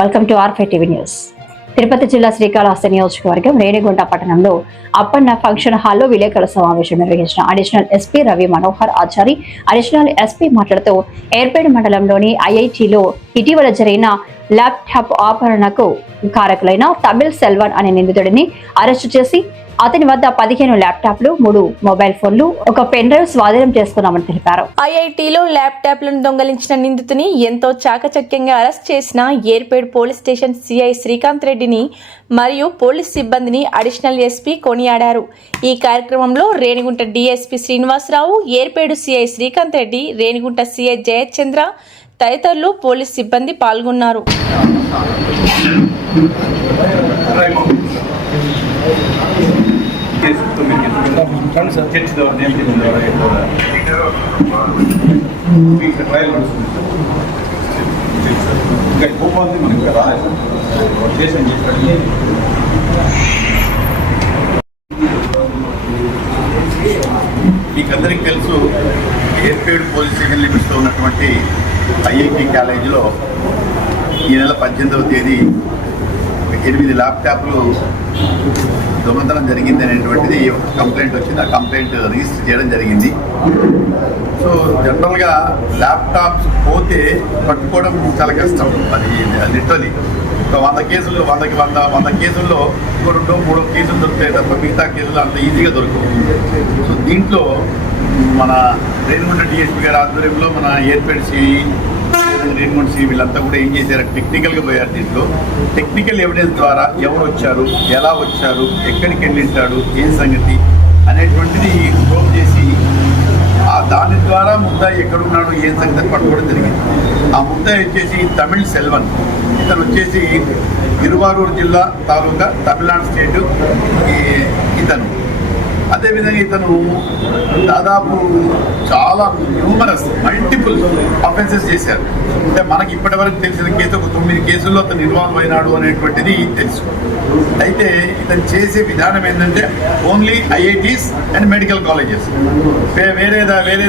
Welcome to R five TV news. Tirupati జిల్లా శ్రీకాళహస్తి నియోజకవర్గం రేణిగుంట పట్టణంలో అప్పన్న ఫంక్షన్ హాల్లో విలేకరుల సమావేశం నిర్వహించిన additional SP Ravi Manohar Achari additional SP మాట్లాడుతూ ఏర్పేడు మండలంలోని ఐఐటిలో ఇటీవల జరిగిన ల్యాప్టాప్ ఆపరణకు కారకులైన తమిళ్ సెల్వన్ అనే నిందితుడిని అరెస్టు చేసి అతని వద్ద 15 ల్యాప్టాప్లు 3 మొబైల్ ఫోన్లు ఒక పెన్ డ్రైవ్ స్వాధీనం చేసుకున్నామని తెలిపారు. ఐఐటిలో ల్యాప్టాప్లను దొంగలించిన నిందితుని ఎంతో చాకచక్యంగా అరెస్ట్ చేసిన Yerpedu police station CI Srikanth రెడ్డిని మరియు పోలీస్ సిబ్బందిని అడిషనల్ ఎస్పీ కొనియాడారు. ఈ కార్యక్రమంలో Renigunta DSP Srinivasarao, Yerpedu CI Srikanth Reddy, Renigunta CI Jayachandra తదితరులు పోలీస్ సిబ్బంది పాల్గొన్నారు. మీకందరికీ తెలుసు, ఏర్పేడు పోలీస్ స్టేషన్ లిమిట్స్లో ఉన్నటువంటి ఐఐటి కాలేజీలో ఈ నెల 18వ తేదీ 8 ల్యాప్టాప్లు దొంగతనం జరిగింది అనేటువంటిది ఒక కంప్లైంట్ వచ్చింది. ఆ కంప్లైంట్ రిజిస్టర్ చేయడం జరిగింది. సో జనరల్గా ల్యాప్టాప్స్ పోతే పట్టుకోవడం చాలా కష్టం. అది లిటరలీ ఒక 100 కేసుల్లో 100 కేసుల్లో 2-3 కేసులు దొరుకుతాయి తప్ప మిగతా కేసులు అంత ఈజీగా దొరకవు. సో దీంట్లో మన రేణిగుంట డిఎస్పీ గారి ఆధ్వర్యంలో మన ఏర్పేడు రేణిగుంట సిఐ వీళ్ళంతా కూడా ఏం చేశారు, టెక్నికల్గా పోయారు. దీంట్లో టెక్నికల్ ఎవిడెన్స్ ద్వారా ఎవరు వచ్చారు, ఎలా వచ్చారు, ఎక్కడికి వెళ్ళింటాడు, ఏం సంగతి అనేటువంటిది ప్రోవ్ చేసి దాని ద్వారా ముద్దాయి ఎక్కడున్నాడు, ఏం సంగతి పట్టుకోవడం జరిగింది. ఆ ముద్దాయి వచ్చేసి తమిళ్ సెల్వన్. ఇతను వచ్చేసి తిరువారూరు జిల్లా తాలూకా తమిళనాడు స్టేటు ఇతను. అదేవిధంగా ఇతను దాదాపు చాలా మల్టిపుల్ అఫెన్సెస్ చేశారు. అంటే మనకి ఇప్పటి వరకు తెలిసిన కేసు ఒక 9 కేసుల్లో అతను ఇన్వాల్వ్ అయినాడు అనేటువంటిది తెలుసు. అయితే ఇతను చేసే విధానం ఏంటంటే only IITs and medical colleges, వేరే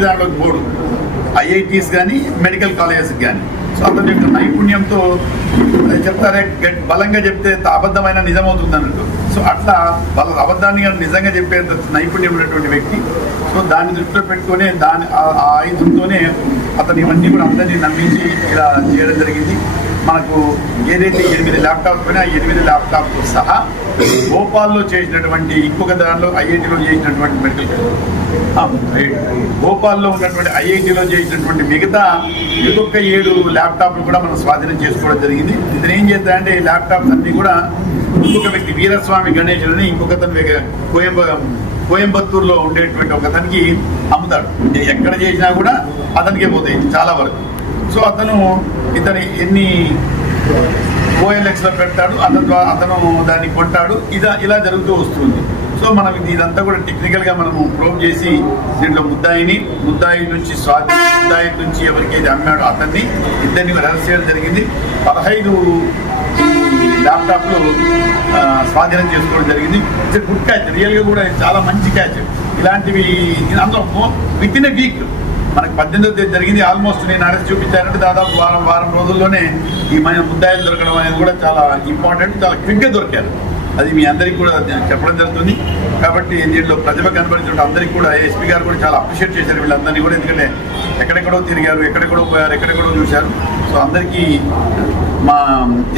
దాంట్లోకి పోడు. ఐఐటీస్ కానీ మెడికల్ కాలేజెస్ కానీ. సో అతని యొక్క నైపుణ్యంతో చెప్తారే, బలంగా చెప్తే అబద్ధమైన నిజమవుతుంది అన్నట్టు. సో అట్లా వాళ్ళ అబద్ధాన్ని నిజంగా చెప్పేంత నైపుణ్యం ఉన్నటువంటి వ్యక్తి. సో దాన్ని దృష్టిలో పెట్టుకునే ఆ ఆయుధంతోనే అతను ఇవన్నీ కూడా అందరినీ నమ్మించి ఇలా చేయడం జరిగింది. మనకు ఏదైతే 8 ల్యాప్టాప్స్ పైన 8 ల్యాప్టాప్తో సహా భోపాల్లో చేసినటువంటి ఇంకొక దానిలో ఐఐటీలో చేసినటువంటి భోపాల్లో ఉన్నటువంటి ఐఐటీలో చేసినటువంటి మిగతా ఇంకొక 7 ల్యాప్టాప్లు కూడా మనం స్వాధీనం చేసుకోవడం జరిగింది. ఇతను ఏం చేస్తారంటే ఈ ల్యాప్టాప్స్ అన్నీ కూడా ఇంకొక వ్యక్తి వీరస్వామి గణేష్ అని ఇంకొకతను కోయంబత్తూరులో ఉండేటువంటి ఒకతనికి అమ్ముతాడు. ఎక్కడ చేసినా కూడా అతనికే పోతాయి చాలా వరకు. సో ఇతని ఎన్ని OLXలో పెడతాడు, అతను దాన్ని కొంటాడు. ఇలా జరుగుతూ వస్తుంది. సో మనం ఇదంతా కూడా టెక్నికల్గా మనము ప్రూవ్ చేసి దీంట్లో ముద్దాయి నుంచి ఎవరికైతే అమ్మాడో అతన్ని ఇద్దరిని అరెస్ట్ చేయడం జరిగింది. 15 ల్యాప్టాప్లు స్వాధీనం చేసుకోవడం జరిగింది. ఇట్స్ గుడ్ క్యాచ్, రియల్గా కూడా చాలా మంచి క్యాచ్. ఇలాంటివి అందులో విత్ ఇన్ ఎ వీక్ మనకు 18వ తేదీ జరిగింది. ఆల్మోస్ట్ నేను అరెస్ట్ చూపించానంటే దాదాపు వారం రోజుల్లోనే ఈ ముద్దాయిలు దొరకడం అనేది కూడా చాలా ఇంపార్టెంట్. చాలా క్విక్గా దొరికారు. అది మీ అందరికీ కూడా చెప్పడం జరుగుతుంది. కాబట్టి దీంట్లో ప్రతిభ కనబడినటువంటి అందరికీ కూడా ఎస్పీ గారు కూడా చాలా అప్రిషియేట్ చేశారు వీళ్ళందరినీ కూడా. ఎందుకంటే ఎక్కడెక్కడో తిరిగారు, ఎక్కడెక్కడో పోయారు, ఎక్కడెక్కడో చూశారు. సో అందరికీ మా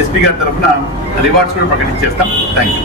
ఎస్పీ గారి తరఫున రివార్డ్స్ కూడా ప్రకటించేస్తాం. Thank you.